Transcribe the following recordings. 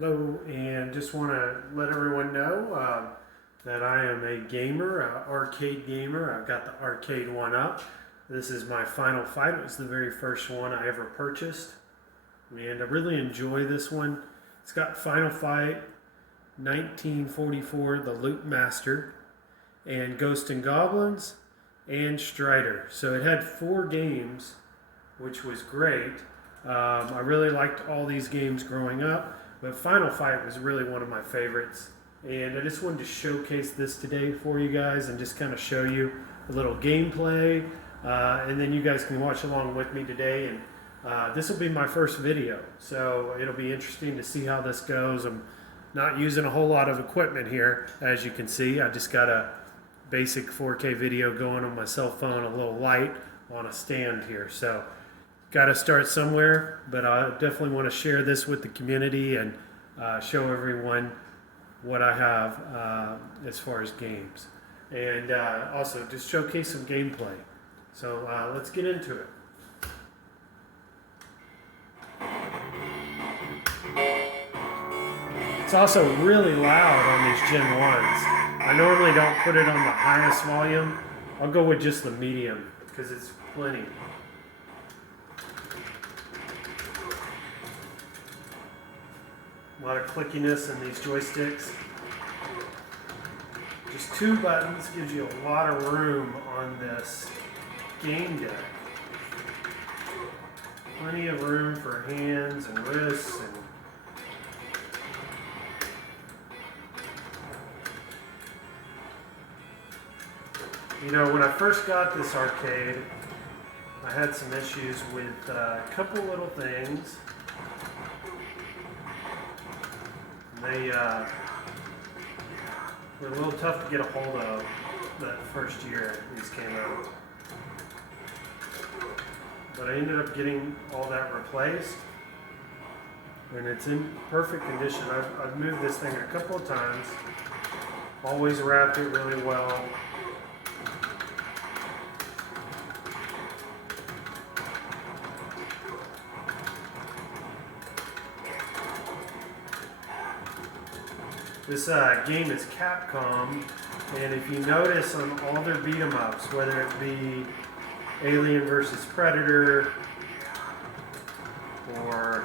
Hello, and just want to let everyone know that I am a gamer, arcade gamer. I've got the arcade one up. This is my Final Fight. It was the very first one I ever purchased, and I really enjoy this one. It's got Final Fight 1944, The Loop Master, and Ghosts and Goblins, and Strider. So it had 4 games, which was great. I really liked all these games growing up. But Final Fight was really one of my favorites, and I just wanted to showcase this today for you guys and just kind of show you a little gameplay, and then you guys can watch along with me today. And this will be my first video, so it'll be interesting to see how this goes. I'm not using a whole lot of equipment here, as you can see. I just got a basic 4K video going on my cell phone, a little light on a stand here. So got to start somewhere, but I definitely want to share this with the community and show everyone what I have as far as games, and also just showcase some gameplay. So let's get into it. It's also really loud on these Gen 1s. I normally don't put it on the highest volume. I'll go with just the medium because it's plenty. A lot of clickiness in these joysticks. Just 2 buttons gives you a lot of room on this game deck. Plenty of room for hands and wrists and you know, when I first got this arcade, I had some issues with a couple little things. They were a little tough to get a hold of that first year these came out. But I ended up getting all that replaced, and it's in perfect condition. I've moved this thing a couple of times, always wrapped it really well. This game is Capcom, and if you notice on all their beat 'em ups, whether it be Alien vs. Predator or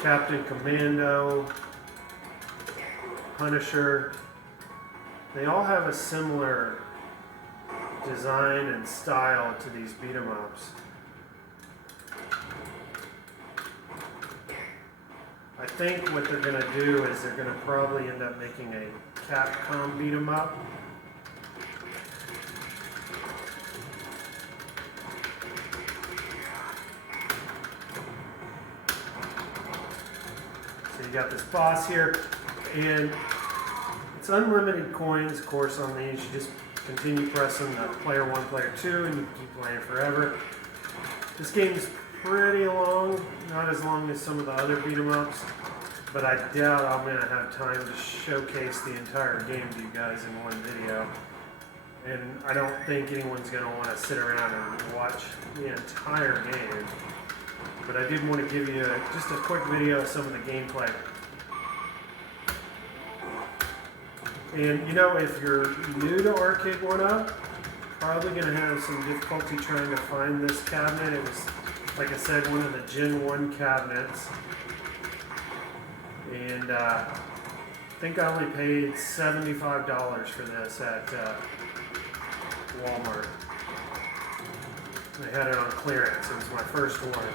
Captain Commando, Punisher, they all have a similar design and style to these beat 'em ups. I think what they're going to do is they're going to probably end up making a Capcom beat 'em up. So you got this boss here, and it's unlimited coins, of course, on these. You just continue pressing the player 1, player 2, and you can keep playing forever. This game's pretty long, not as long as some of the other beat 'em ups, but I doubt I'm going to have time to showcase the entire game to you guys in one video. And I don't think anyone's going to want to sit around and watch the entire game. But I did want to give you just a quick video of some of the gameplay. And you know, if you're new to Arcade 1-Up, probably going to have some difficulty trying to find this cabinet. It was, like I said, one of the Gen 1 cabinets, and I think I only paid $75 for this at Walmart. They had it on clearance. It was my first one.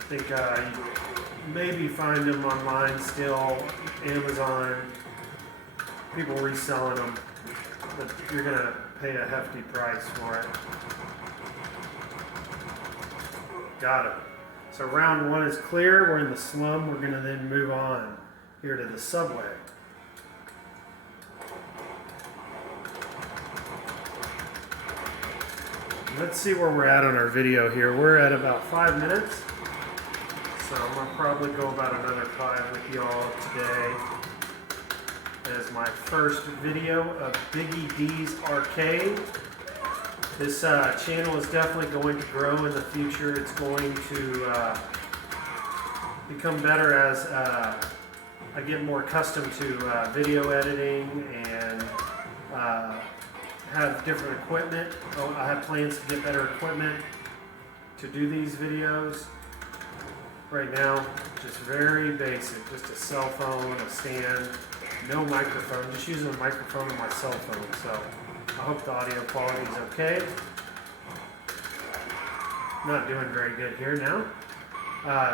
I think you maybe find them online still, Amazon, people reselling them. But you're going to pay a hefty price for it. Got it. So round 1 is clear. We're in the slum. We're going to then move on here to the subway. Let's see where we're at on our video here. We're at about 5 minutes. So I'm going to probably go about another 5 with y'all today. As my first video of Biggie D's Arcade. This channel is definitely going to grow in the future. It's going to become better as I get more accustomed to video editing and have different equipment. I have plans to get better equipment to do these videos. Right now, just very basic, just a cell phone, a stand, no microphone, just using a microphone on my cell phone. So I hope the audio quality is okay. Not doing very good here now.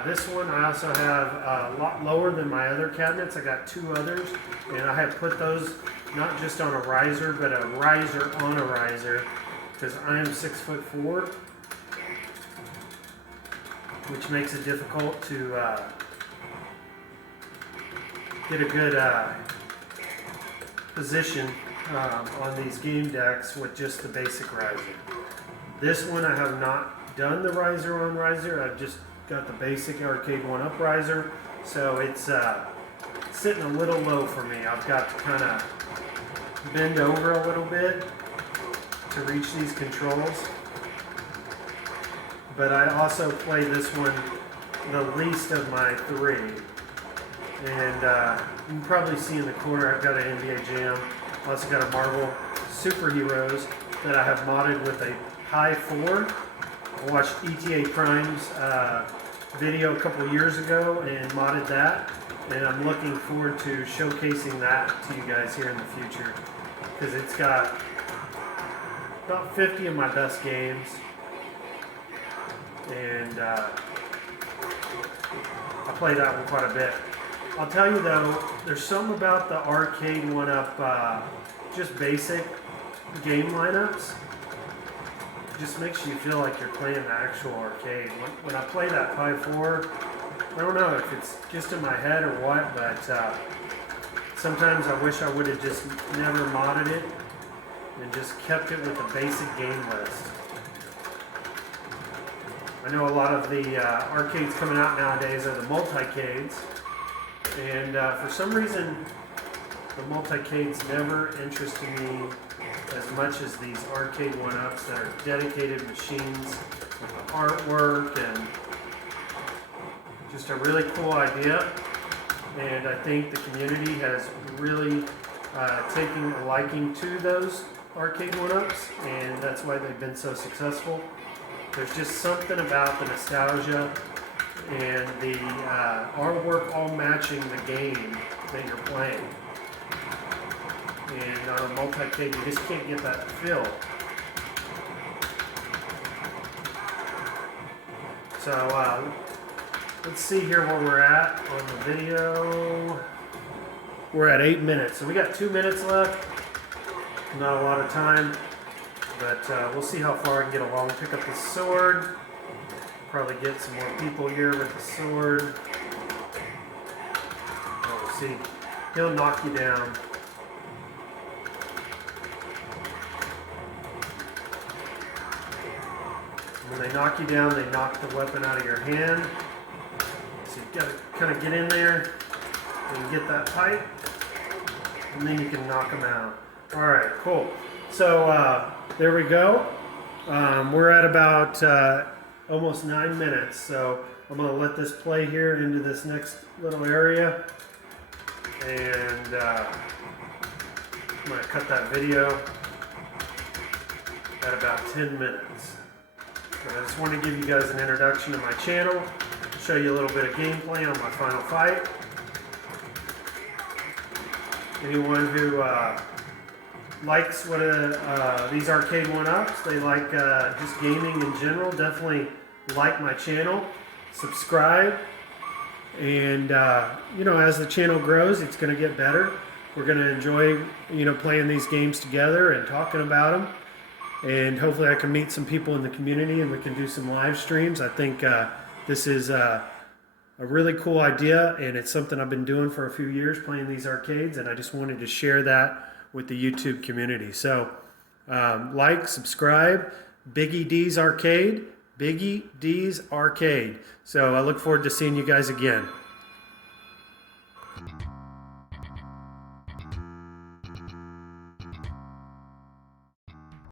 This one I also have a lot lower than my other cabinets. I got two others, and I have put those not just on a riser, but a riser on a riser, because I am 6'4", which makes it difficult to get a good position on these game decks with just the basic riser. This one I have not done the riser on riser. I've just got the basic Arcade 1-Up riser, so it's sitting a little low for me. I've got to kind of bend over a little bit to reach these controls. But I also play this one the least of my three. And you can probably see in the corner I've got an NBA Jam. I also got a Marvel Superheroes that I have modded with a Pi 4. I watched ETA Prime's video a couple years ago and modded that. And I'm looking forward to showcasing that to you guys here in the future. Because it's got about 50 of my best games. And I play that one quite a bit. I'll tell you though, there's something about the Arcade 1-Up, just basic game lineups. It just makes you feel like you're playing the actual arcade. When I play that Pi 4, I don't know if it's just in my head or what, but sometimes I wish I would have just never modded it and just kept it with the basic game list. I know a lot of the arcades coming out nowadays are the multicades, and for some reason the multicades never interested me as much as these Arcade 1-Ups that are dedicated machines with the artwork and just a really cool idea. And I think the community has really taken a liking to those Arcade 1-Ups, and that's why they've been so successful. There's just something about the nostalgia and the artwork all matching the game that you're playing. And on a multi-cade, you just can't get that feel. So let's see here where we're at on the video. We're at 8 minutes, so we got 2 minutes left. Not a lot of time. But we'll see how far I can get along. Pick up the sword. Probably get some more people here with the sword. Oh, we'll see. He'll knock you down. When they knock you down, they knock the weapon out of your hand. So you've got to kind of get in there and get that pipe. And then you can knock them out. Alright, cool. So, there we go. We're at about almost 9 minutes, so I'm going to let this play here into this next little area, and I'm going to cut that video at about 10 minutes. But I just want to give you guys an introduction to my channel, show you a little bit of gameplay on my final fight. Anyone who likes what these Arcade 1-Ups, they like just gaming in general, definitely like my channel, subscribe, and you know, as the channel grows, it's going to get better. We're going to enjoy, you know, playing these games together and talking about them, and hopefully I can meet some people in the community and we can do some live streams. I think this is a really cool idea, and it's something I've been doing for a few years, playing these arcades, and I just wanted to share that with the YouTube community. So like, subscribe, Biggie D's Arcade, Biggie D's Arcade. So I look forward to seeing you guys again.